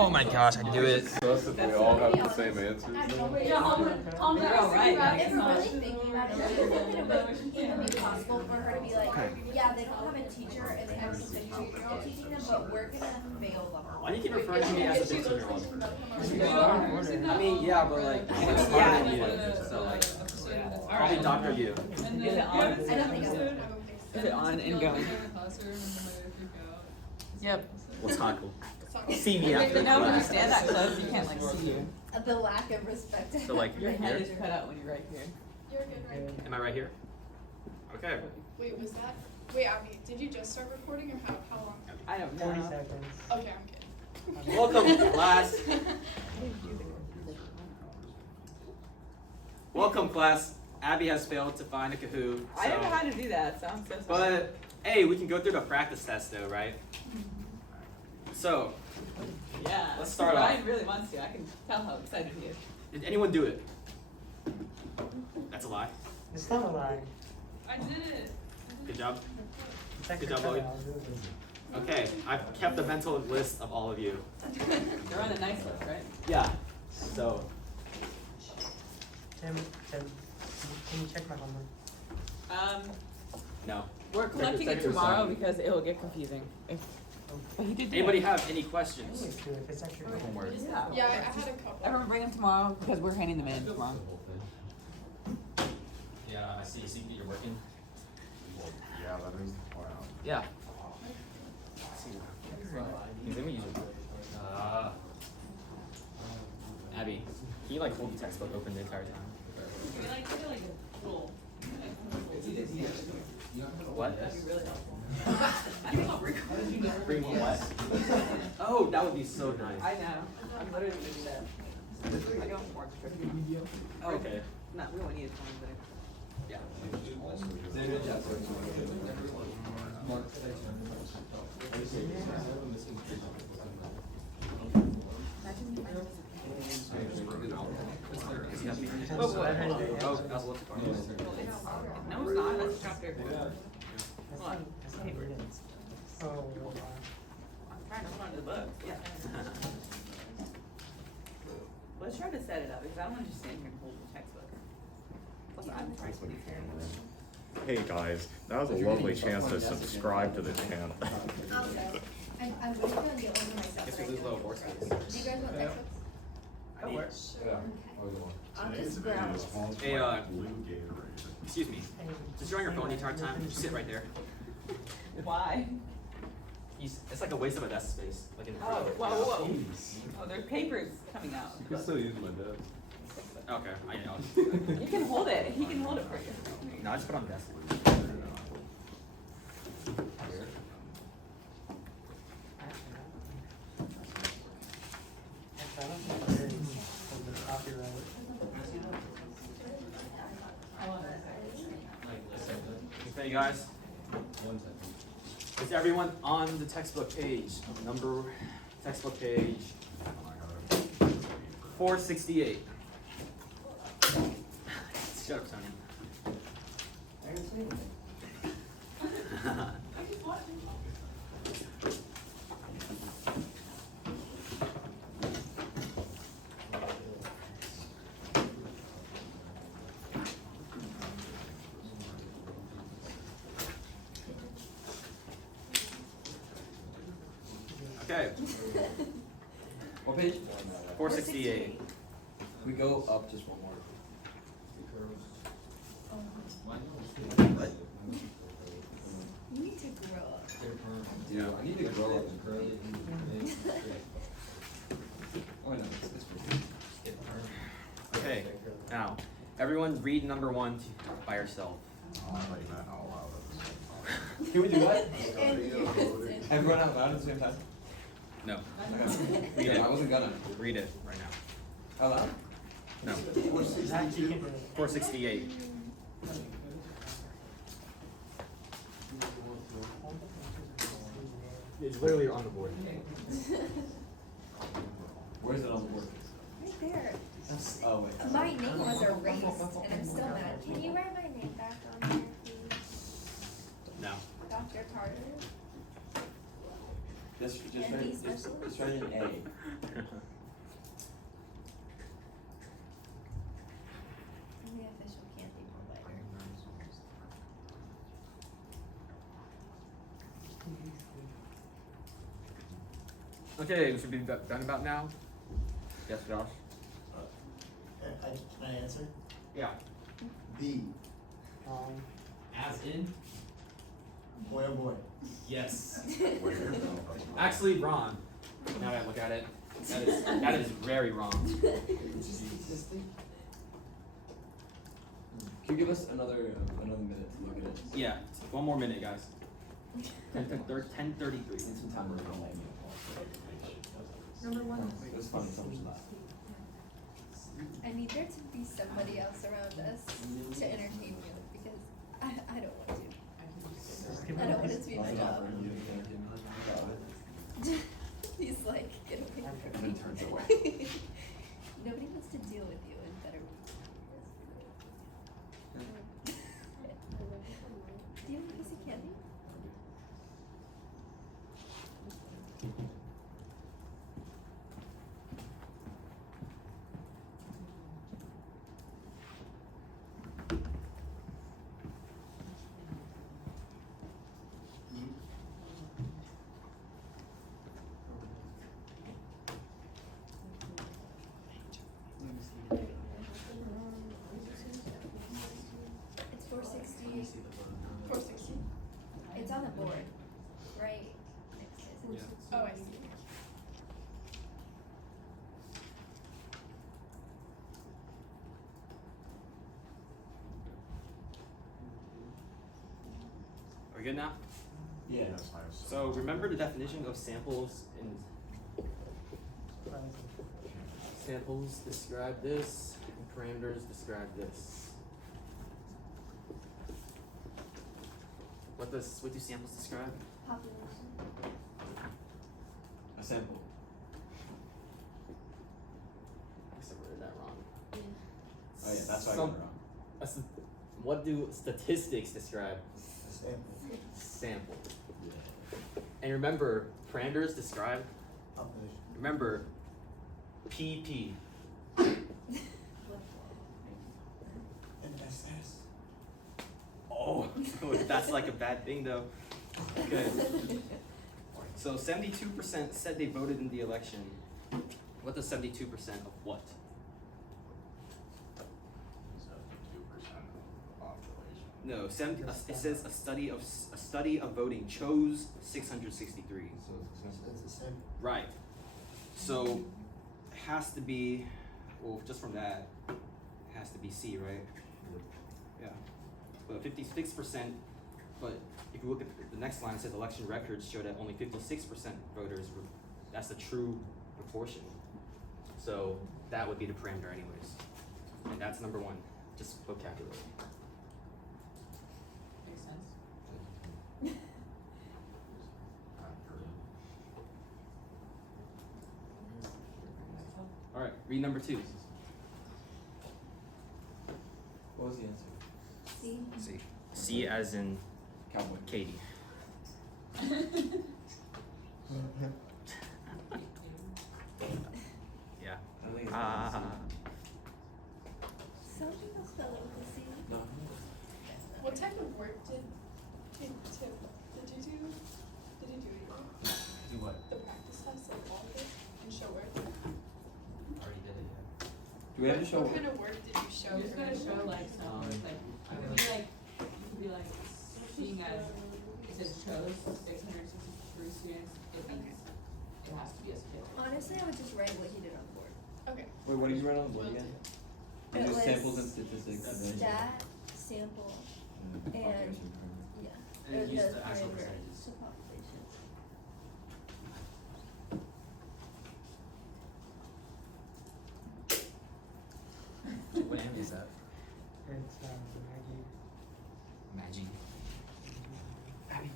Oh my gosh, I can do it. Us if we all have the same answers. You're all right. If we're really thinking about it, I think that it would even be possible for her to be like, yeah, they don't have a teacher and they have a 15-year-old teaching them, but we're gonna fail them. Why do you keep referring to me as a 15-year-old? I mean, yeah, but like, I'm smarter than you, so like, I'll be Dr. U. Is it on? I don't think I would. Is it on and going? Yep. What's not cool? See me after No, when you class. stand that close, you can't like see you. The lack of respect. So like Your head here? is cut out when you're right here. You're good, right? Am I right here? Okay. Wait, was that? Wait, Abby, did you just start recording or how long? I don't know. 40 seconds. Okay, I'm good. Welcome, class. Welcome, class. Abby has failed to find a Kahoot. I don't know how to do that, so I'm so sorry. But hey, we can go through the practice test though, right? So, Yeah. let's start Ryan off. really wants to. I can tell how excited he is. Did anyone do it? That's a lie. It's not a lie. I did it. Good job. Check Good your job, Logan. I'll do it. Okay, I've kept a mental list of all of you. You're on a nice list, right? Yeah. So, Tim, can you check my homework? no. We're collecting it tomorrow because it will get confusing. If but he did do Anybody it. have any I questions? always do if it's actually Homework. Yeah. Yeah, I had a couple. Everyone bring them tomorrow because we're handing them in tomorrow. Yeah, I see that you're working. Yeah, that is wow. Yeah. Let me use it. Abby, can you like hold the textbook open the entire time? What? Bring what? Oh, that would be so nice. I know. I'm literally gonna do that. I don't work for Okay. Not, we won't need it time, but. Yeah. Whoa, whoa, I heard hold on. it. Oh, that was a little far. No, it's not. That's a chapter. Hold on. That's not what it is. Oh, wow. I'm trying to hold on to the book. Yeah. Let's try to set it up because I don't want to just stand here and hold the textbook. Plus, I'm trying to be fair. Hey guys, that was a lovely chance to subscribe to the channel. Also, I'm really gonna get over myself. Guess we right lose a now. little board space. Do you guys want textbooks? I need- I'll just grab. Hey, excuse me. Just you're on your phone the entire time. Just sit right there. Why? It's like a waste of a desk space. Like in the Oh, whoa, whoa. Oh, there's papers coming out. You can still use my desk. Okay, I know. You can hold it. He can hold it for you. No, I just put it on the desk. I don't think there is the copyright. Okay, guys. Is everyone on the textbook page? Textbook page 468. Shut up, Tony. Okay, what page? 468. We go up just one more. You need to grow up. Yeah, I need to grow up and curly. Oh, no, it's Okay, now, everyone read number 1 by yourself. Can we do that? And you. Everyone out loud at the same time? No, Okay. Read Yeah, it. I wasn't gonna. read it right now. Out loud? No, That you can do it. 468. It's literally on the board. Where is it on the board? Right there. Oh, wait. My name was erased and I'm still mad. Can you write my name back on there, please? No. Dr. Carter? Just And write, these just, are just write an A. The official candy provider. Okay, we should be done about now. Yes, Josh? Can I answer? Yeah. B. As in? Boy oh boy. Yes. Actually, wrong. Now that I look at it, that is very wrong. Can you give us another minute to look at it? Yeah, 1 more minute, guys. 10:33. Need some time to roll. Number 1. It was funny, so much of that. I need there to be somebody else around us to entertain you because I don't want to. I don't want it to be my job. He's like, get away from me. Turns away. Nobody wants to deal with you in better ways. Do you have a piece of candy? It's 460. 460. It's on the board, right next to it. Oh, I see. Are we good now? Yeah. So remember the definition of samples in samples describe this, and parameters describe this. What do samples describe? Population. A sample. I guess I worded that wrong. Oh yeah, that's why I got it Some- wrong. What do statistics describe? A sample. Sample. And remember, parameters describe, Population. remember, PP. An SS. Oh, that's like a bad thing though. Good. So 72% said they voted in the election. What does 72% of what? 72% of the population. No, it says a study of voting chose 663. So it's That's a sample. Right. So it has to be, well, just from that, it has to be C, right? Yeah. But 56%, but if you look at the next line, it says election records show that only 56% voters were, that's the true proportion. So that would be the parameter anyways. And that's number 1, just vocabulary. Makes sense. Alright, read number 2. What was the answer? See? C. C as in Cowboy. Katie. Yeah. I think it's Some people spell it with a C. No. What type of work did you do? Did you do it? Do what? The practice test, like all of it, and show work? Already did it, yeah. Do we have to show? What kind of work did you show? You just gotta show like some, like, it could be like, seeing as it says chose 663 students, it means it has to be a certificate. Honestly, I would just write what he did on the board. Okay. Wait, what did you write on the board again? It These are was samples and statistics. and then- Stat, sample, and, population parameter. yeah. And then or use the the actual parameter, percentages. so population. What M is that? It's Maggie. Maggie. Abby.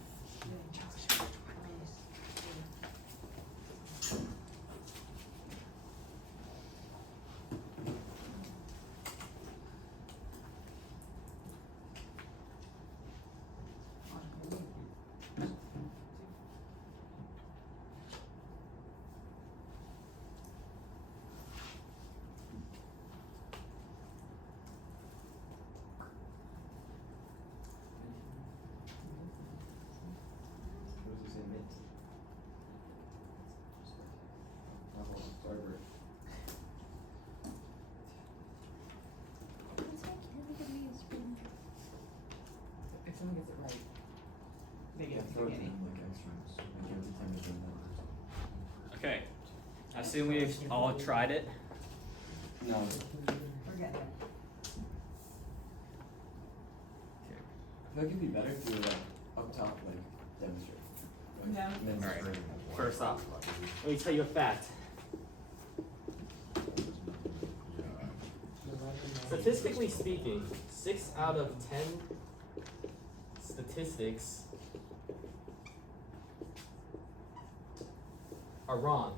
Sorry, Bert. If someone gets it right, they get it at the Throw it to beginning. them like extra. Like every time they do that. Okay. I assume we've all tried it. No. Forget it. I feel like it'd be better if you were like up top, like demonstrate. Yeah. And then Alright. spread. First off, let me tell you a fact. Statistically speaking, 6 out of 10 statistics are wrong,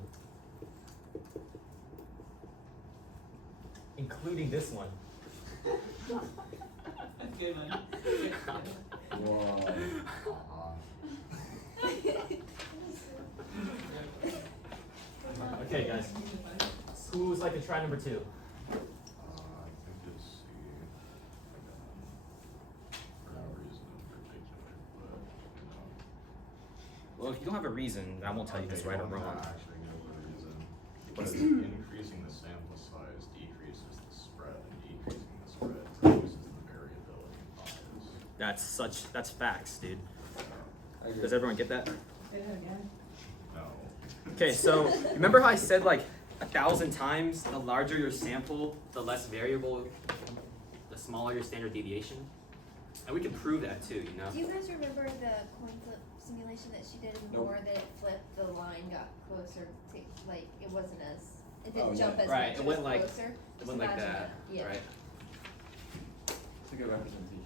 including this one. Good one. Whoa. Okay, guys. Who would like to try number 2? I think it's C. For no reason in particular, but, you know. Well, if you don't have a reason, I won't tell you if it's right or wrong. I actually know the reason. But increasing the sample size decreases the spread, and decreasing the spread reduces the variability in bias. That's facts, dude. I agree. Does everyone get that? Say that again. No. Okay, so remember how I said like 1,000 times the larger your sample, the less variable, the smaller your standard deviation? And we can prove that too, you know? Do you guys remember the coin flip simulation that she did Nope. more that it flipped, the line got closer to, like, it wasn't as, it Oh, didn't yeah. jump as Right, much, it it went was like- closer? It Just went like imagine that, Yeah. right? It's a good representation.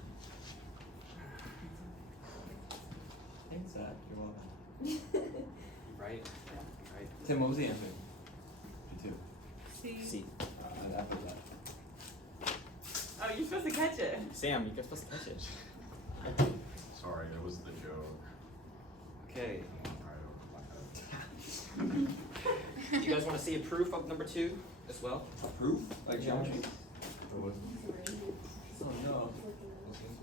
Thanks, Zach. You're welcome. Right? Right. Tim, what was the answer? B2. C. I put that. Oh, you're supposed to catch it. Sam, you're supposed to catch it. Sorry, it was the joke. Okay. Right over my head. Do you guys want to see a proof of number 2 as well? Proof? Like geometry? Oh no.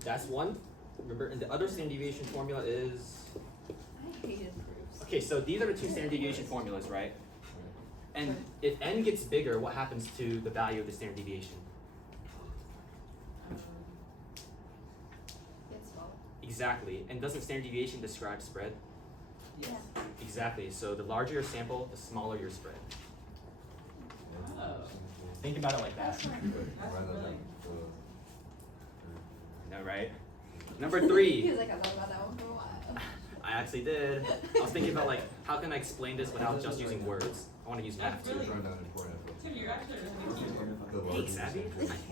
That's one. Remember, and the other standard deviation formula is. I hated proofs. Okay, so these are the 2 standard deviation formulas, right? And if n gets bigger, what happens to the value of the standard deviation? It's small. Exactly. And doesn't standard deviation describe spread? Yeah. Exactly. So the larger your sample, the smaller your spread. Oh. Think about it like that. That's really. No, right? Number He 3. was like, I thought about that one for a while. I actually did. I was thinking about like, how can I explain this without just using words? I want to use math That's too. really. Tim, you're actually really Thanks, Abby.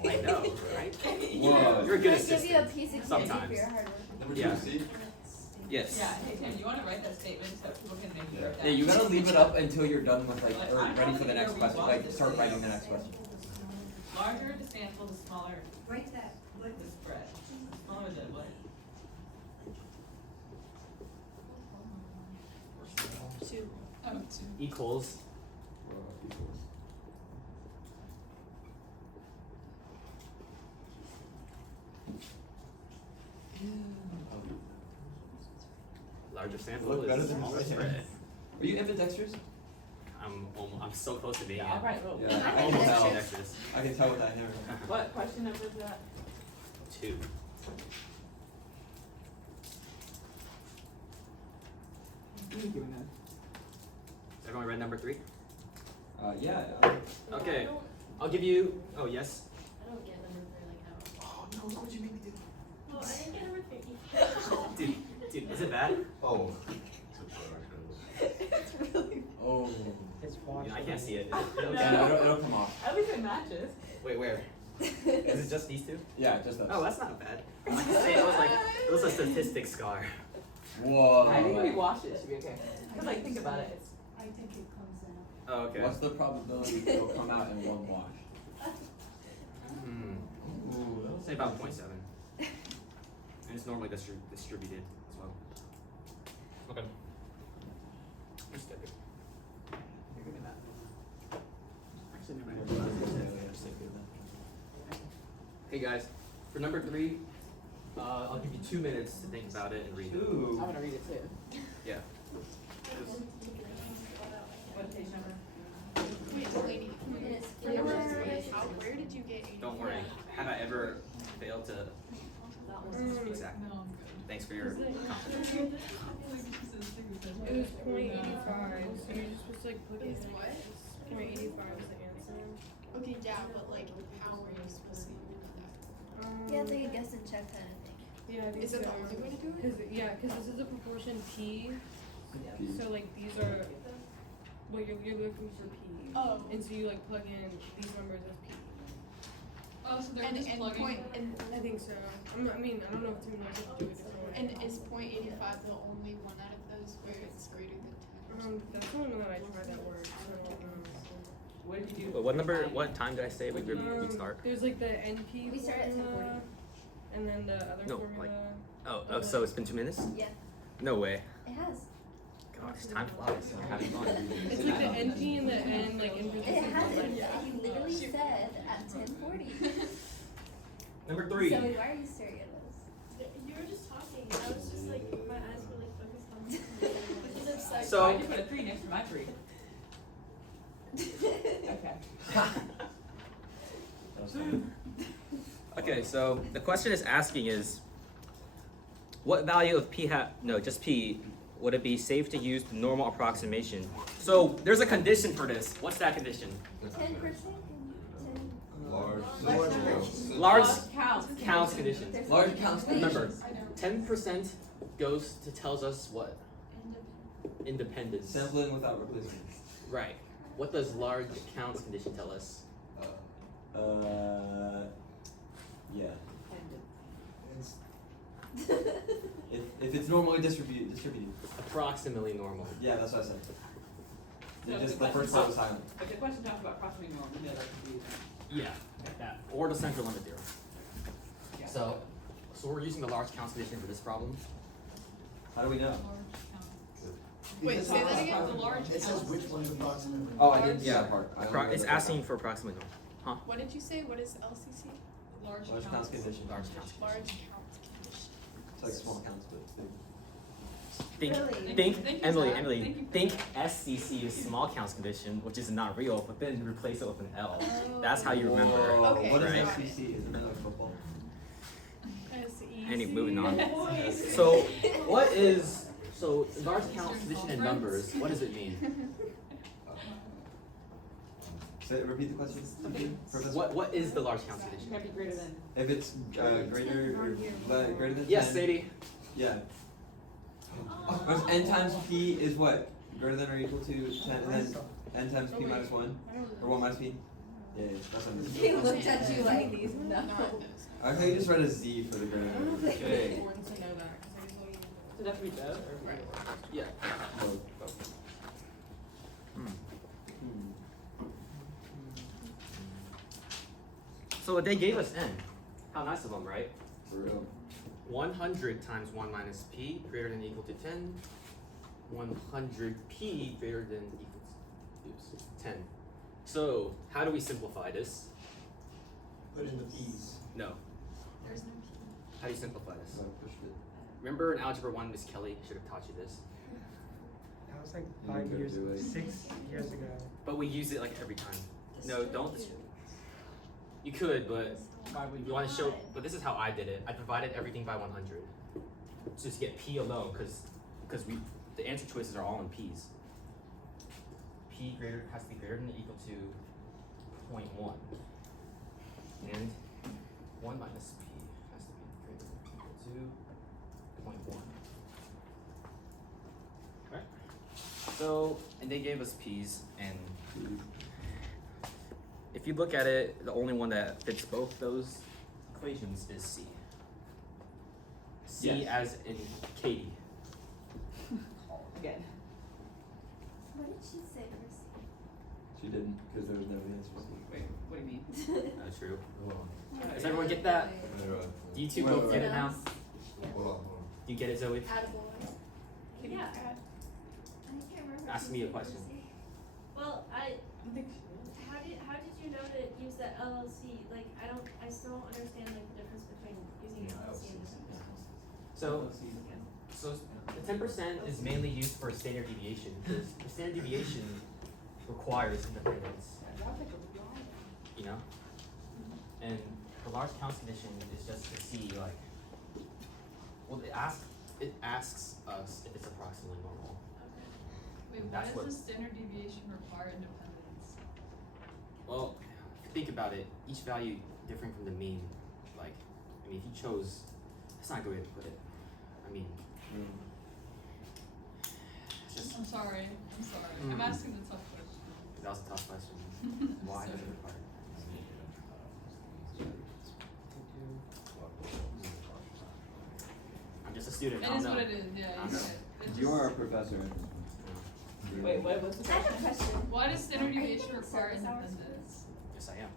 I know, right? Whoa. You're a good Can I give you a assistant. piece of candy Sometimes. for your hard work? Number Yeah. 2, C? Yes. Yeah, hey Tim, you wanna write that statement so people can maybe write that? Yeah, you gotta leave it up until you're done with like, or I'm ready for the probably next gonna question, rewatch like this start video. writing the next question. Larger the sample, the smaller Write that, what? the spread. Smaller the what? Two. Oh, two. Equals. Larger sample Look better is than smaller mine. spread. Were you ambidextrous? I'm so close to being Yeah, I'll it. write little. Yeah. I'm I almost can tell. ambidextrous. I can tell with that hammer. What question number is that? 2. Has everyone read number 3? Yeah. Okay. I'll give you. Oh yes. I don't get number 3 like how. Oh no, what'd you make me do? Oh, I didn't get number 50. Dude, is it bad? Oh. It's atrocious. It's really. Oh. It's You watching. know, I can't see it. No. Yeah, it'll come off. At least it matches. Wait, where? Is it just these 2? Yeah, just us. Oh, that's not bad. I can say it was a statistic scar. Whoa. I think if we wash it, it should be okay. Cause like, think about it. I think it comes out. Oh, okay. What's the probability it'll come out in one wash? Ooh, say about 0.7. And it's normally distributed as well. Okay. Just get it. You're good at that. Actually, never Never mind. mind. Say good then. Hey guys, for number 3, I'll give you 2 minutes to think about it and read it. Ooh. I'm gonna read it too. Yeah. What page number? ever fail to exactly? No, I'm Thanks for your confidence. good. It was 0.85, so you're just supposed to like put Is it what? 0.85 was the answer. Okay, yeah, but like, how are you supposed to know that? Yeah, it's like a guess and check kind of thing. Yeah, I think Is it the only way to do it? Cause this is a proportion P, P. so like these are, what you're looking for P. Oh. And so you like plug in these numbers as P. Oh, so they're And just plugging. I think so. I mean, I don't know if Tim knows how to do it different way. And is 0.85 the only one out of those where it's greater than 10%? That's the one that I tried that worked, so I don't know. What did you do? What number? What time did I say we start? There's like the NP We start at formula, 10:40. and then the other No, formula. Oh, so it's been 2 minutes? Yeah, No way. it has. Gosh, time flies. I'm having fun. It's like the NP and the N, like in It parentheses. has. but, It, like, he literally said at 10:40. Number 3. So why are you staring at us? You were just talking. I was just like, my eyes were like focused on something. So- I just put a 3 next to my 3. Okay. That was fun. Okay, so the question is asking is, what value of P just P, would it be safe to use the normal approximation? So there's a condition for this. What's that condition? 10%. Large Counts. counts condition. Large counts. Remember, 10% tells us what? Independence. Sampling without replacement. Right. What does large counts condition tell us? Yeah. If it's normally distributed. Approximately normal. Yeah, that's what I said. So Just the the first question- part was silent. If the question talks about approximately normal, then they're confused. Yeah. That. Or the central limit theorem. Yeah. So we're using the large counts condition for this problem. How do we know? Large count. Wait, say that again, the large It says count. which one's approximate. Oh, I didn't see that part. I only read It's the first asking part. for approximately normal. What did you say? What is LCC? Large Large counts condition. Large counts. Large counts condition. It's like small counts, but big. Think, Really? think, Thank you, Emily, Zach. Emily, Thank you for think that. SCC is small counts condition, which is not real, but then replace it with an L. That's how you remember. Whoa, Okay, what is right? SCC? Isn't that like football? Anyway, moving on. So, what is, so large counts condition in numbers, what does it mean? Repeat the question. Professor? What is the large counts condition? It can't be greater than. If it's greater or greater than 10. Yes, Sadie. Yeah. Whereas n times p is what? Greater than or equal to 10, and then n times p minus 1? Or 1 minus p? Yeah, that's what I'm He looked at you like these. No. I thought you just read a z for the greater than. Okay. Okay. Important to know that, 'cause I just told you. Does that have to be both or? Right. Yeah. Oh. So they gave us n. How nice of them, right? For real. 100 times 1 minus p greater than or equal to 10. 100p greater than or equal to 10. So how do we simplify this? Put in the P's. No. There's no P. How do you simplify this? So I pushed it. Remember in Algebra 1, Miss Kelly should have taught you this. That was like You could do it. 6 years ago. But we use it like every time. No, don't. You could, but Why would you want to show. But this is how I did it. I divided everything by 100. Just get p alone, because the answer choices are all in p's. P has to be greater than or equal to 0.1, and 1 minus p has to be greater than or equal to 0.1. Right. So, and they gave us p's, and if you look at it, the only one that fits both those equations is C. C Yes. as in Katie. Again. What did she say for C? She didn't, because there was no answers. Wait, what do you mean? True. Hold Does everyone get that? on. Do you two Wait, both wait, get wait. it now? Hold on. Do you get it, Zoe? Attaboy. Can you Yeah. add? I can't remember. Ask me a question. Well, how did you know to use that LLC? Like, I still don't understand like the difference between using LLC and different. So the 10% is mainly used for standard deviation, because the standard deviation requires independence. You know? And the large counts condition is just to see like, well, it asks us if it's approximately normal. Wait, why That's what- does the standard deviation require independence? Well, if you think about it, each value different from the mean. Like, I mean, if you chose, that's not a good way to put it. I mean, it's just I'm sorry. I'm asking the tough question. that was a tough question. Why does it require? I'm just a student. It I don't is know. what it is, yeah. I You know. said it. It You are a just- professor at this point. Wait, what's the I have a question? question. Why does standard Are you deviation getting require service hours for independence? Yes, I am.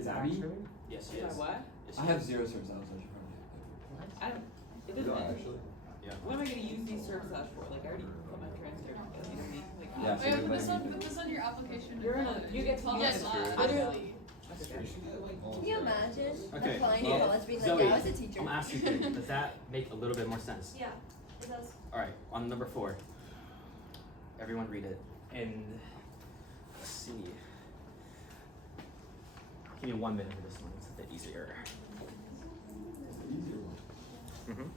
Is Are Abby? you? Yes, she Sorry, is. what? Yes, I she have is. 0 service hours, I should probably. I don't, it You doesn't are matter. actually. Yeah. What am I gonna use these service hours for? Like, I already put my transcript, you know what I mean? Like, Yeah, so Wait, you're put this letting me on, put this on your application. You're in a- and you get to talk use about it. it. Literally. that's okay. Can you imagine Okay, applying well, to college being like, Zoe, yeah, I was a teacher? I'm asking you, does that make a little bit more sense? Yeah, it does. Alright, on number 4. Everyone read it. And let's see. Give me 1 minute for this one, it's a bit easier. Easier one. Mm-hmm.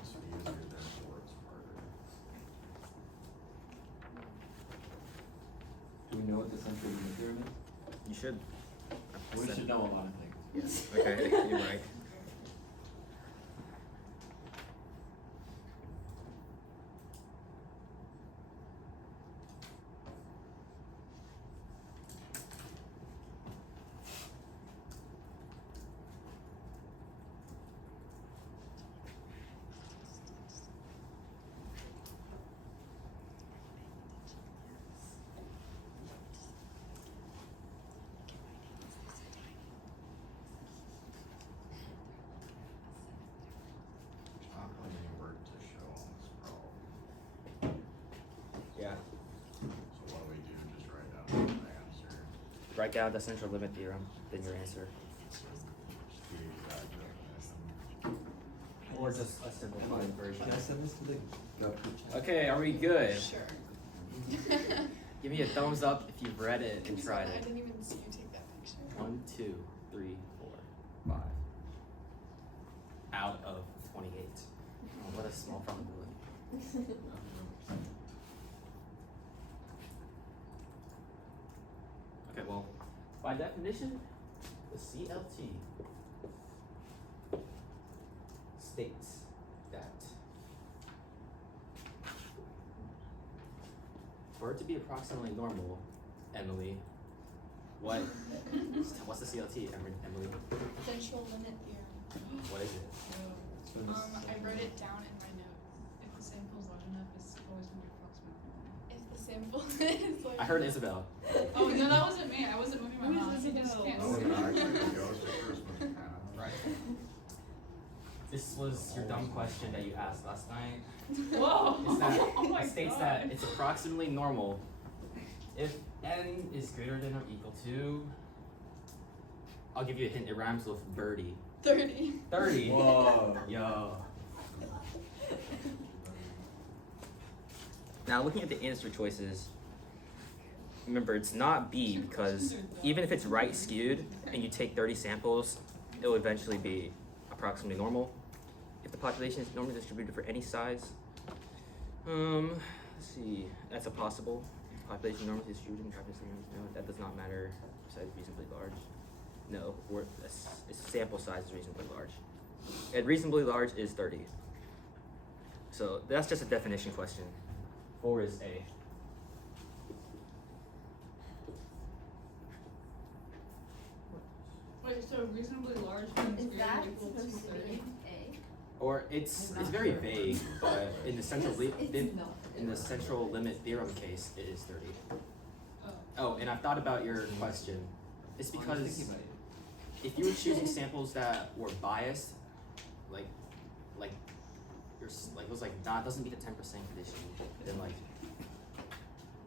It's easier, therefore it's harder. Do we know what the central limit theorem is? You should. We should know a lot of things. Yes. Okay, you're right. Not putting any work to show on this problem. Yeah. So what do we do? Just write down the answer. Write down the central limit theorem, then your answer. The exact definition. Or just a simplified version. Can I send this to the group chat? Okay, are we good? Sure. Give me a thumbs up if you've read it and tried I it. didn't even see you take that picture. 1, 2, 3, 4, 5. Out of 28. Oh, what a small probability. Okay, well, by definition, the CLT states that for it to be approximately normal, Emily, what's the CLT, Emily? Central limit theorem. What is it? So this- I wrote it down in my note. If the sample is large enough, it's always going to be approximate. If the sample is large I heard enough- Isabel. Oh, no, that wasn't me. I wasn't moving my Who's mouth. You just Isabel? can't Oh, see it it. actually goes to Christmas past. Right. This was your dumb question that you asked last night. Whoa. It's that, Oh my it states God. that it's approximately normal if n is greater than or equal to. I'll give you a hint. It rhymes with birdie. 30. 30. Whoa. Yo. Now looking at the answer choices, remember it's not B because even if it's right skewed and you take 30 samples, it will eventually be approximately normal. If the population is normally distributed for any size, let's see, that's a possible. Population normally distributed, no, that does not matter. Size reasonably large. No, its sample size is reasonably large. And reasonably large is 30. So that's just a definition question. 4 is A. Wait, so reasonably large means Is greater that than or equal to supposed to 30? be A? Or it's very vague, but in the central It's not. in the central limit theorem case, it is 30. Oh. Oh, and I've thought about your question. It's I'm just because thinking about it. if you were choosing samples that were biased, like it was like nah, it doesn't meet the 10% condition, then like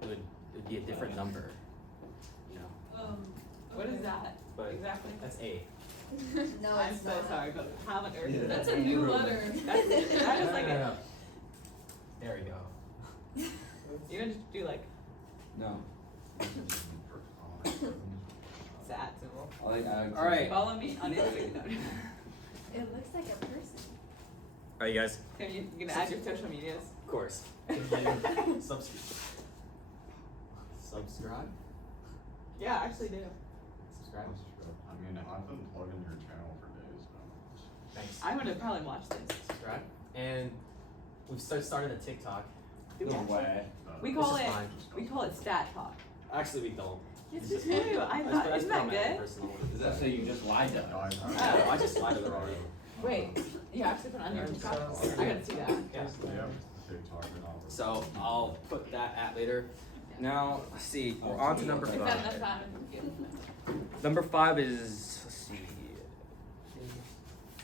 it would be a different number, you know. What is that But exactly? that's A. No, I'm it's so not. sorry, but how on earth Yeah. is that? That's a new letter. That's that is like No. There we go. you're gonna do like No. sad symbol. I Alright. Follow me on Instagram. It looks like a person. Alright, you guys. Can you gonna add your social medias? Of course. Subscribe? Yeah, actually do. Subscribe? I mean, I've been plugging your channel for days now. Thanks. I'm gonna probably watch this. Subscribe. And we've started a TikTok. Do we No actually? way. We Which call is it fine. we call it stat talk. Actually, we don't. Yes, It's you just do. fun. I just- thought, just isn't put on that my good? personal one. Is that so you just lied to us? Oh. I just lied to them already. Wait, you actually put it on your TikTok? I gotta see that. Yeah. Yeah, TikTok and all that. So I'll put that at later. Now, let's see. We're on to number Is that 5. enough time? Number 5 is, let's see.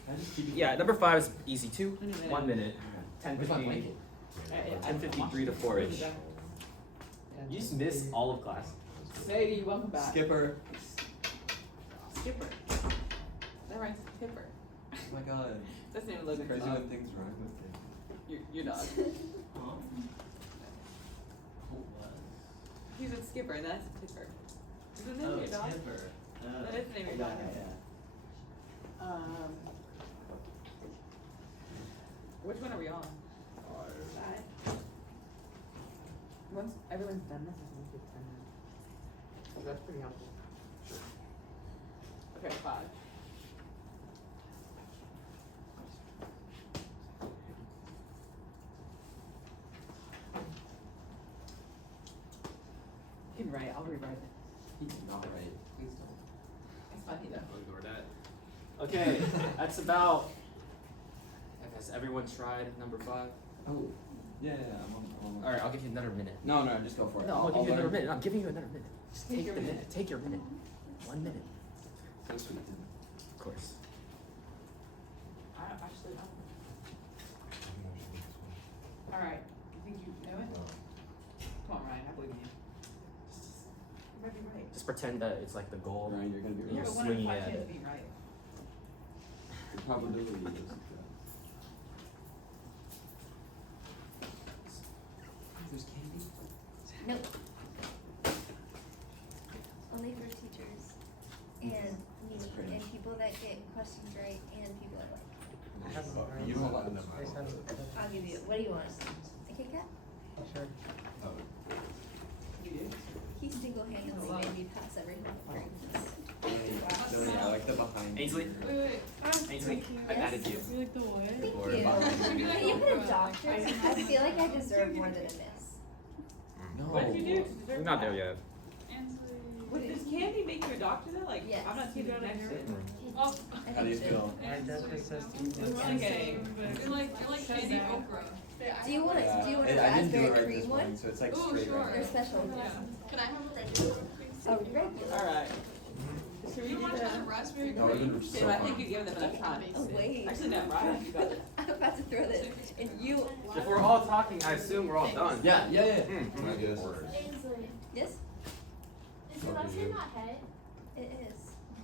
Can I just keep it? Yeah, number 5 is easy too. In a minute. 1 minute. Where's my blanket? 10:53 to 4-ish. You just missed all of class. Sadie, welcome back. Skipper. Skipper. That rhymes with Skipper. Oh my god. That's the name of Logan's Crazy dog. when things rhyme with it. Your dog. He's a Skipper, and that's a Tipper. Is the name of your dog? That is the name of your dog. Which one are we on? 5. Once everyone's done this, I think it's 10 minutes. So that's pretty helpful. Okay, 5. You can write, I'll rewrite it. He did not write. Please don't. It's funny though. I'll ignore that. Okay, that's about. Has everyone tried number 5? Oh. Yeah, I'm on. Alright, I'll give you another minute. No, just go for it. No, I'll give you learn. another minute. I'm giving you another minute. Just Take take your the minute. minute. Take your minute. 1 minute. So sweet. Of course. I don't actually know. Alright, you think you know it? Come on, Ryan, I believe in you. You might be right. Just pretend that it's like the goal. Ryan, you're gonna be You're Yeah, right. but 1 in swinging 5 at chance it. of being right. The probability is. There's candy. Nope. Only for teachers and me That's pretty. and people that get questions right and people that like. You don't like them. I'll give you. What do you want? A Kit Kat? You do? He single-handedly made me pass every grade. I like the behind. Ainsley? Wait. I'm Ainsley, confused. I've added you. You like the what? Thank Or you. behind. Can you put a doctor? I feel like I deserve more than a miss. No. What did you do to deserve We're not that? there yet. Wait, does candy make you a doctor though? Like, Yes. I'm not seeing the connection. Oh, I How do you think so. feel? It's like a. I like candy okra. Do you want Yeah, a I didn't do it raspberry right cream this one? morning, so it's like Ooh, straight sure. right. Or special? Can I have a regular, please? A regular. Alright. Should we You do want to have a the? raspberry That would've cream? been Sam, so I think fun. you've given them enough time. Oh wait. Actually, no, Ryan, you got it. I'm about to throw this, and you. If we're all talking, I assume we're all done. Yeah. Mm. I guess. Ainsley, Yes, is your last name not Head? it is.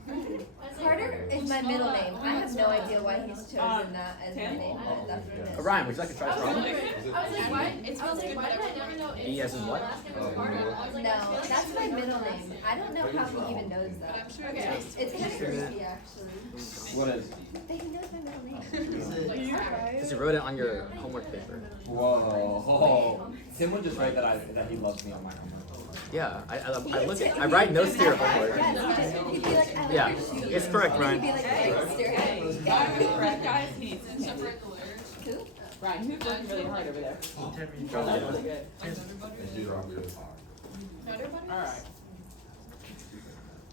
Why is it Carter is my middle name. I have no idea why he's chosen that as my Tim? name, but that's what it is. Ryan, would you like to try I was strawberry? wondering, I was like, why, It's I was really like, why did I good. never know E as in what? last name was Carter? I was like, I feel No, like that's she my would know middle the last name. I don't know how he even knows But that. I'm sure Okay. it's It's kind of creepy, actually. What is? That he knows my middle name. like You Carter. guys? Because you wrote it on your homework paper. Whoa. Tim would just write that he loves me on my homework. Yeah, I look at, I write notes to your homework. Yes, he'd be like, I like Yeah, your shoes. it's correct, And Ryan. he'd be like, Hey, thanks, dear. hey, correct guys, he needs And some candy. separate the layers. Who? Ryan, who's working really hard over there? That's really good. Not everybody? Alright.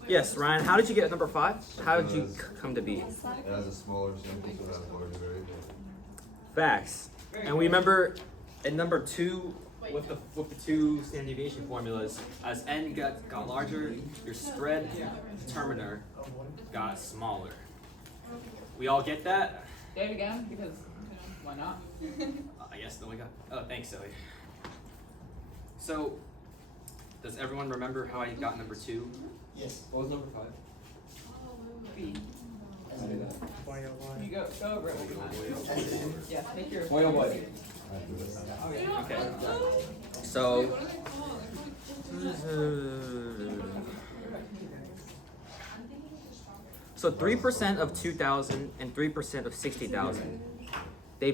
Yes, Ryan, how did you get number 5? How did you come to be? It has a smaller sample, so it has larger variability. Facts. Very And we good. remember at number 2 with the two standard deviation formulas, As n got larger, your spread determiner got smaller. We all get that? Dave again, because, why not? I guess then we got. Oh, thanks, Zoe. So, does everyone remember how I got number 2? Yes. What was number 5? B. I knew that. Can you go over it one time? Yeah, take your. Boy oh boy. Okay. Okay. so What are they called? They're called So 3% of 2,000 and 3% of 60,000. They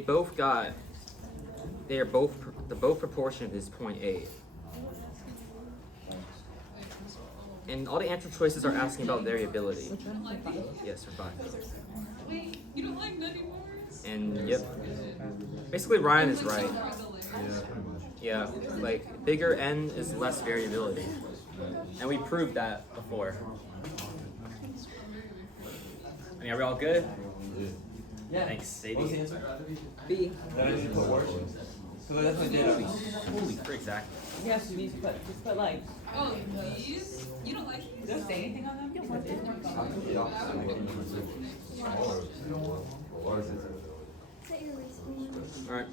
are both, the both proportion is 0.8. And all the answer choices are asking about variability. Yes, for 5. Wait, you don't like nutty bars? And yep. Basically Ryan is right. Yeah, pretty much. Yeah, like bigger N is less variability. And we proved that before. I mean, are we all good? Yeah. Thanks, Sadie. What was the answer? B. That is put words. So that's what I did. Holy frick, Zach. Yeah, so these just put like. Oh, these? You don't like these? Don't say anything on them? The opposite. Larger. Alright.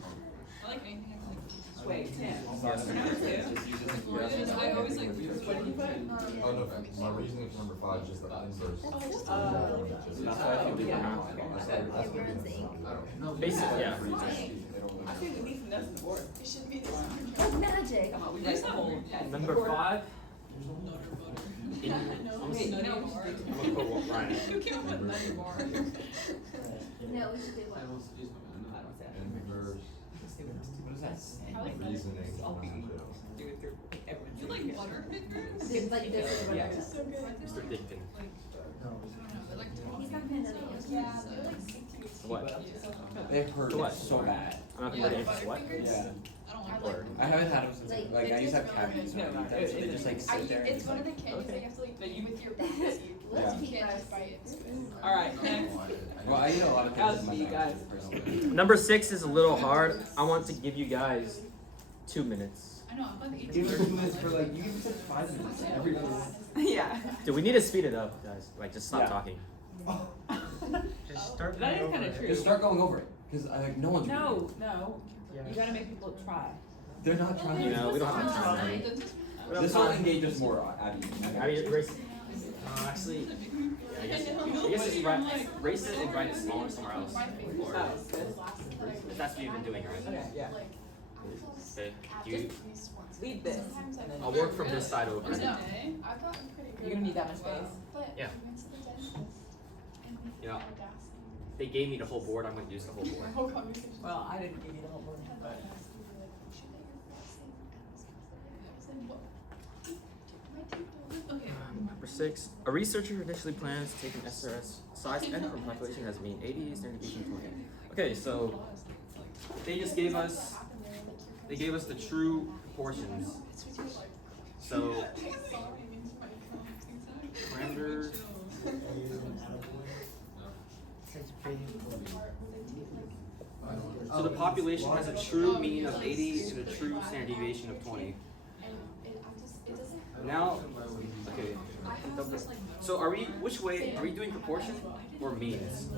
I like anything I like. Wait, 10. Yes. Number 2? I always like, what did you put? Oh, no, my reasoning for number 5 is just the inverse. Basically, yeah. I think we need some notes on the board. It should be this. Oh, magic. Come on, we just hold. Number 5. Wait, you know, Ryan. who came up with nutty bar? No, we should do what? Inverse What does that say? reasoning. You like Butterfingers? It's like this is what Yeah. it is. So good. Mr. Dickton. He's not gonna know the Yeah, answer. they're like sweet. What? They hurt What? so bad. I'm not gonna answer what? Yeah. I don't like Or, I haven't had them since like I used to have cavities. No, no, They just like sit there. It's one of and the candies that you have to like eat with your back. Let's You keep can't us. just bite it. It's good. Alright, next. Well, I eat a lot of That things was in me, my guys. personally. Number 6 is a little hard. I want to give you guys 2 minutes. I know, I'm like Give me 2 minutes for like you give me 5 minutes every day. Yeah. Do we need to speed it up, guys? Like, just stop Yeah. talking. Just start That is going kinda over it. true. Just start going over it because like no one's reading it. No. You gotta make people try. They're not trying. You know, we don't have time. This will engage us more, Abby. Abby, erase. Actually, yeah, I guess just erase it and write it smaller somewhere else. Or Oh, good. if that's what you've been doing, right? Okay, yeah. Okay. You, Leave this. I'll work from this side over. I thought I'm pretty good. You're gonna need that much space. But Yeah. we went to the dentist and we Yeah. had audacity. They gave me the whole board. I'm gonna use the whole My board. whole conversation. Well, I didn't give you the whole board, had the but. audacity to be like, you should let your flossing. And I was like, what? My teeth don't look okay. Number 6. A researcher initially plans to take an SRS size N from population has mean 80, standard deviation 20. Okay, so they just gave us the true proportions. So parameters. So the population has a true mean of 80 and a true standard deviation of 20. Now, okay. So are we? Which way are we doing? Proportion or means?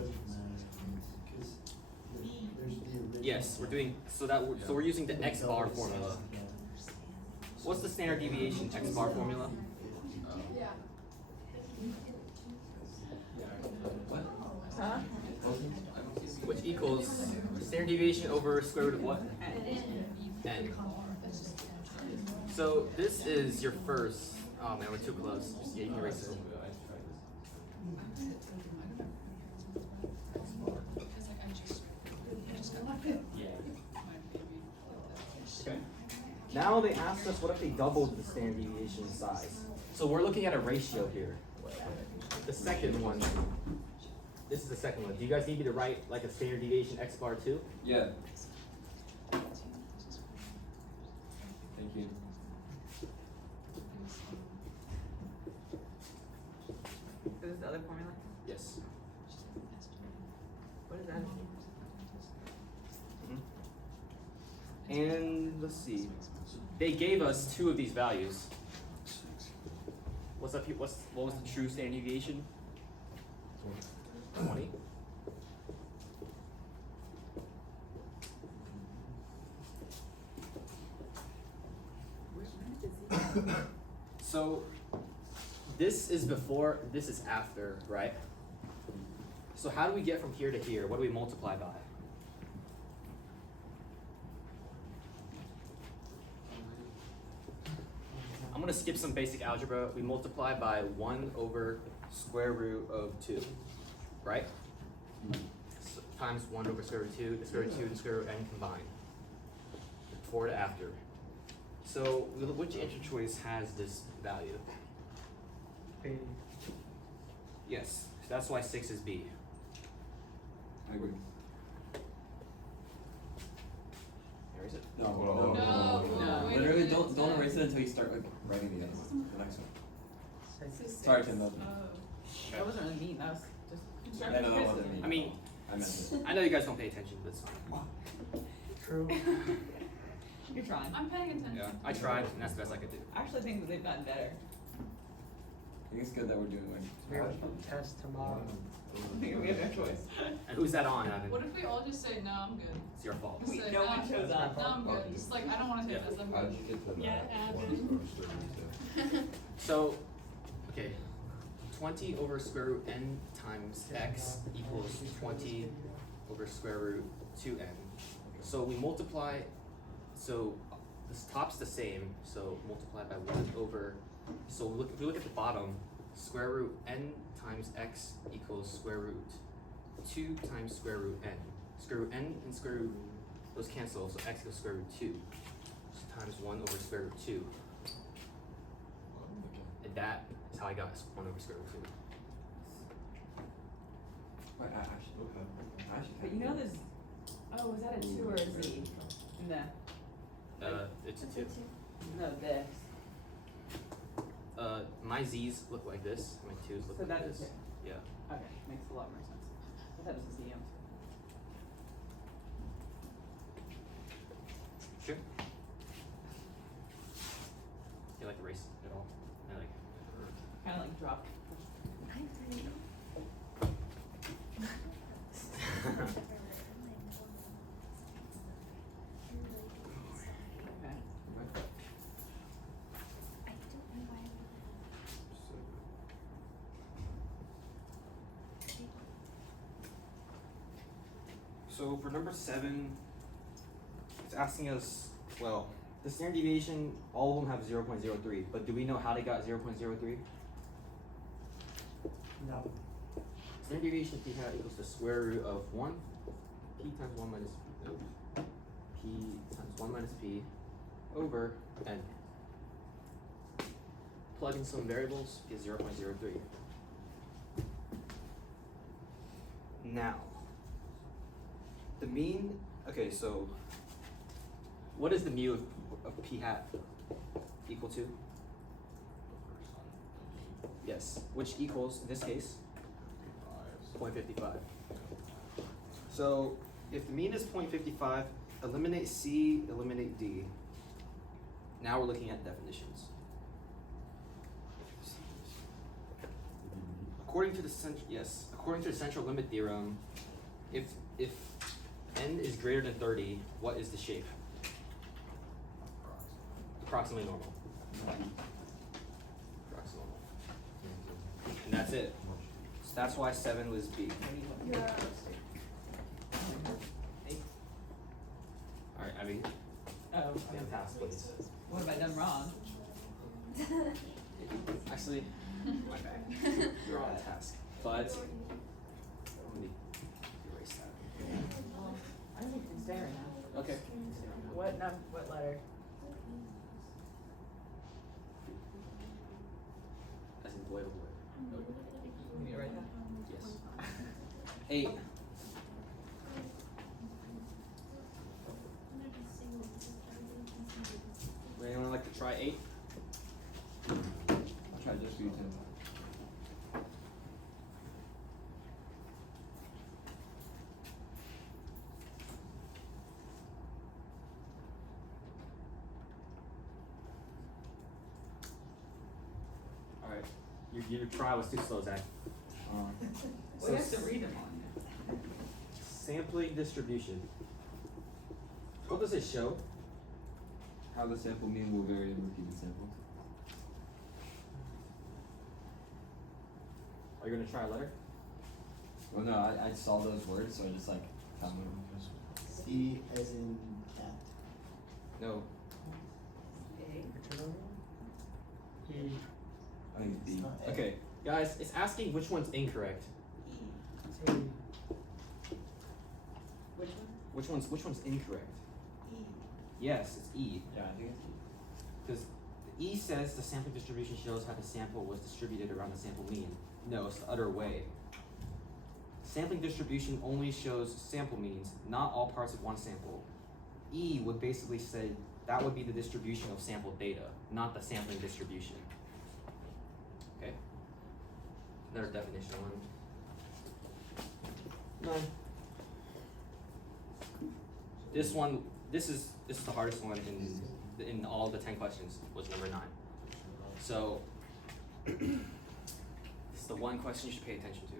Yes, we're doing. So we're using the X bar formula. What's the standard deviation X bar formula? Yeah. Huh? Which equals standard deviation over square root of what? N. So this is your first. Oh man, we're too close. Yeah, you can erase it. Okay. Now they asked us what if they doubled the standard deviation size. So we're looking at a ratio here. The second one. This is the second one. Do you guys need me to write like a standard deviation X bar too? Yeah. Thank you. Is this the other formula? Yes. What is that? And let's see. They gave us 2 of these values. What's up here? What was the true standard deviation? 20. So this is before, this is after, right? So how do we get from here to here? What do we multiply by? I'm gonna skip some basic algebra. We multiply by 1 over square root of 2, right? So, times 1 over square root of 2, the square root of 2 and square root of n combined. Before to after. So which integer choice has this value? Yes, so that's why 6 is B. I agree. Erase it. No, Whoa. No. Literally, don't erase it until you start like writing the other one, the next one. Sorry, Tim. That wasn't really mean, that was just Yeah, constructive no, that wasn't criticism. me. I mean, I meant it. I know you guys don't pay attention, but it's fine. True. You're trying. I'm paying attention. Yeah, I tried, and that's the best I could do. I actually think that they've gotten better. I think it's good that we're doing like. We have a test tomorrow. I think we have no choice. And who's that on, Evan? What if we all just say, no, I'm good? It's your fault. Just say, No one shows up. No, I'm good. Just like, I don't wanna take Yeah. this, I'm How good. did you get to that? Yeah, One Abby. is going to So, okay, 20 over square root n times x equals 20 over square root 2n. So we multiply, so this top's the same, so multiply by 1 over, so if we look at the bottom, square root n times x equals square root 2 times square root n. Square root n and square root, those cancel, so x equals square root 2. So times 1 over square root 2. And that is how I got 1 over square root 2. Wait, I actually. But you know this, oh, is that a 2 or a z? No, It's a 2. no, this. My z's look like this, my 2's look So like that's a this. 2. Yeah. Okay, makes a lot more sense. I thought it was a z. Sure. You like the race at all? I like Kinda like dropped. Okay. So for number 7, it's asking us, well, the standard deviation, all of them have 0.03, but do we know how they got 0.03? No. Standard deviation of p hat equals the square root of 1, p times 1 minus p, no, p times 1 minus p over n. Plug in some variables, is 0.03. Now, the mean, okay, so what is the mu of p hat equal to? Yes, which equals, in this case, 0.55. So if the mean is 0.55, eliminate C, eliminate D. Now we're looking at definitions. According to the central limit theorem, if n is greater than 30, what is the shape? Approximately normal. Approximately normal. And that's it. So that's why 7 was B. Alright, Abby, Oh, stay on task, please. what have I done wrong? Actually, my bad. You're on task. But let me erase that. I don't think you can stay right now. Okay. What letter? As in boy or boy. You need to write that? Yes. 8. Would anyone like to try 8? I'll try just for you, Tim. Alright. Your try was too slow, Zach. We have to read them on. Sampling distribution. What does it show? How the sample mean will vary in the repeated sample. Are you gonna try a letter? Well, no, I saw those words, so I just like found them. C as in cat. No. I think it's B. Okay, guys, it's asking which one's incorrect. Which one? Which one's incorrect? E. Yes, it's E. Yeah, I think it's B. Because E says the sampling distribution shows how the sample was distributed around the sample mean. No, it's the other way. Sampling distribution only shows sample means, not all parts of one sample. E would basically say that would be the distribution of sample data, not the sampling distribution. Okay? Another definition one. 9. This is the hardest one in all the 10 questions, was number 9. So this is the one question you should pay attention to.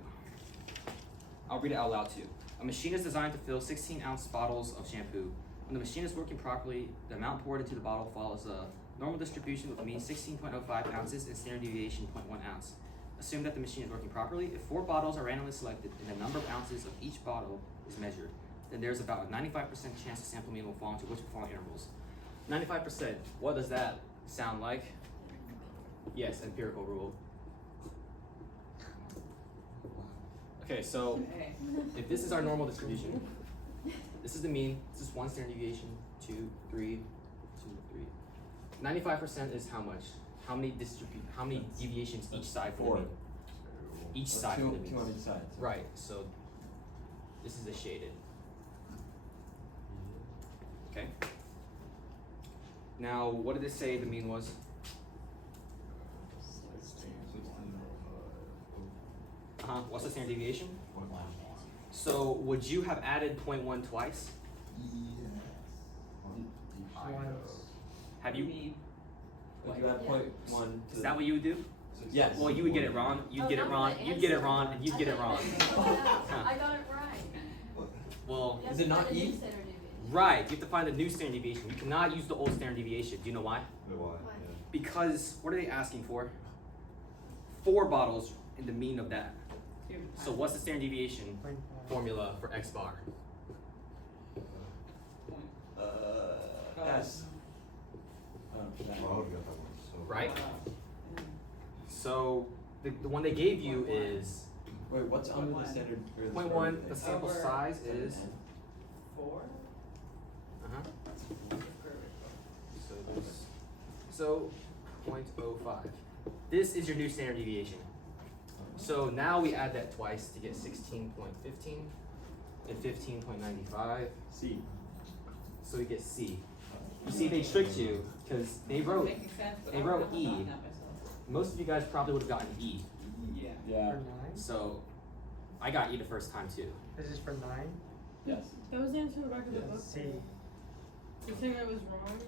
I'll read it out loud too. A machine is designed to fill 16-ounce bottles of shampoo. When the machine is working properly, the amount poured into the bottle follows a normal distribution with mean 16.05 ounces and standard deviation 0.1 ounce. Assume that the machine is working properly. If 4 bottles are randomly selected and the number of ounces of each bottle is measured, then there's about a 95% chance the sample mean will fall into which of the following intervals. 95%, what does that sound like? Yes, empirical rule. Okay, so if this is our normal distribution, this is the mean, this is 1 standard deviation, 2, 3, 2, 3. 95% is how much? How many deviations each side for the mean? Each side two, for the mean. two on each side. So. Right, so this is the shaded. Okay. Now, what did it say the mean was? What's the standard deviation? So, would you have added 0.1 twice? Have you? Would you add Yeah. 0.1 to Is that what you would do? Yes. Well, you would get it wrong. You'd get it wrong. You'd get it wrong, and you'd get it wrong. I got it right. Well, Is it not E? right. You have to find a new standard deviation. You cannot use the old standard deviation. Do you know why? Why? Because what are they asking for? 4 bottles in the mean of that. So what's the standard deviation formula for X bar? S. Right? So the one they gave you is Wait, what's under the standard? Or the 0.1. square The root sample Over size is 4? So 0.05. This is your new standard deviation. So now we add that twice to get 16.15 and 15.95. C. So we get C. You see, they tricked you because they wrote Making sense, but they I'm wrote not E. knocking at myself. Most of you guys probably would have gotten E. Yeah. Yeah. So I got E the first time too. This is for 9? Yes. That was the answer in the back of the Yes. book. C. You're saying I was wrong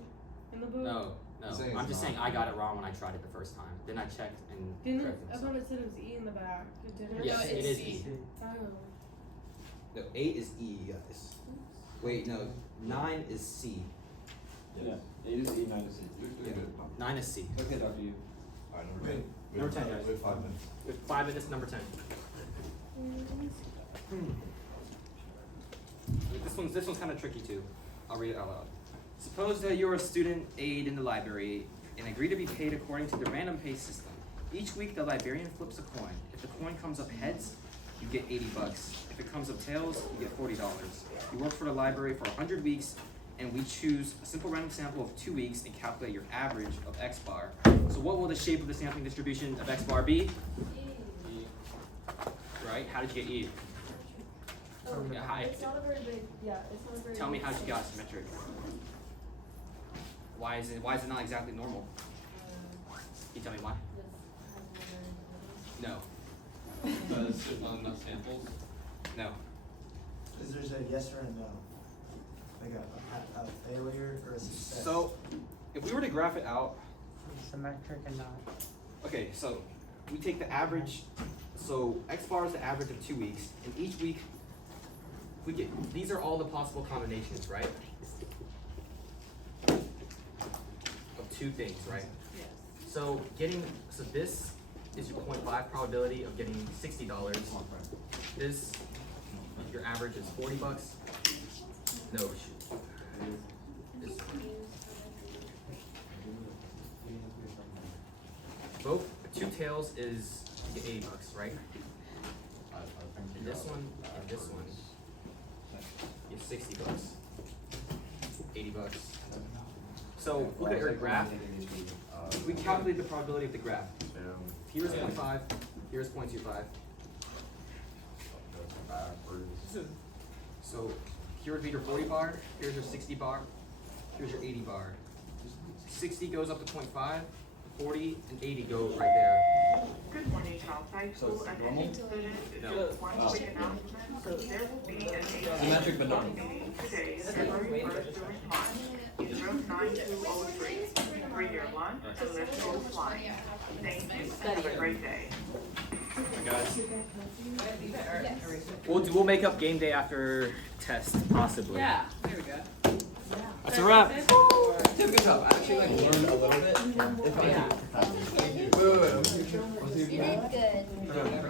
in the book? No, He's saying I'm it's just not. saying I got it wrong when I tried it the first time. Then I checked and Didn't it, corrected I myself. thought it said it was E in the back. It didn't? Yes, No, it it's is C. E. Oh. No, 8 is E, guys. Wait, no, 9 is C. Yeah. 8 is E, 9 is C. You're doing good. 9 is C. Okay, Dr. U. Alright, number 10. Number 10, guys. We have 5 minutes. We have 5 minutes, number 10. This one's kind of tricky too. I'll read it out loud. Suppose that you're a student aide in the library and agree to be paid according to the random pay system. Each week, the librarian flips a coin. If the coin comes up heads, you get $80. If it comes up tails, you get $40. You work for the library for 100 weeks, and we choose a simple random sample of 2 weeks and calculate your average of X bar. So what will the shape of the sampling distribution of X bar be? Right? How did you get E? Yeah, hi. It's not a very big, it's not a very Tell me big how you got sample. symmetric. Why is it not exactly normal? Can you tell me why? No. Because there's not enough samples. No. Cause there's a yes or a no. Like a failure or a success. So if we were to graph it out, Symmetric and not. okay, so we take the average, so X bar is the average of 2 weeks, and each week we get, these are all the possible combinations, right? Of 2 things, right? Yes. So this is your 0.5 probability of getting $60. This, your average is $40. No, shoot. This. both two tails is you get $80, right? I think And you this got one it and this one. backwards. You have $60. $80. So look at your graph. We calculate the probability of the graph. Here's 0.5, here's 0.25. Backwards. So here would be your 40 bar, here's your 60 bar, here's your 80 bar. 60 goes up to 0.5, 40 and 80 go right there. Good morning, Charles High School. it's Attending students, just one quick announcement. There will be an Symmetric but normal. meeting today, February 1st during lunch in room 9203. Bring your lunch and let's go flying. Thank you. Have a great day. Guys, we'll make up game day after test, possibly. Yeah, there we go. That's a wrap. Tim, good job. I actually learned a little bit. If I Yeah. Wait, You did good.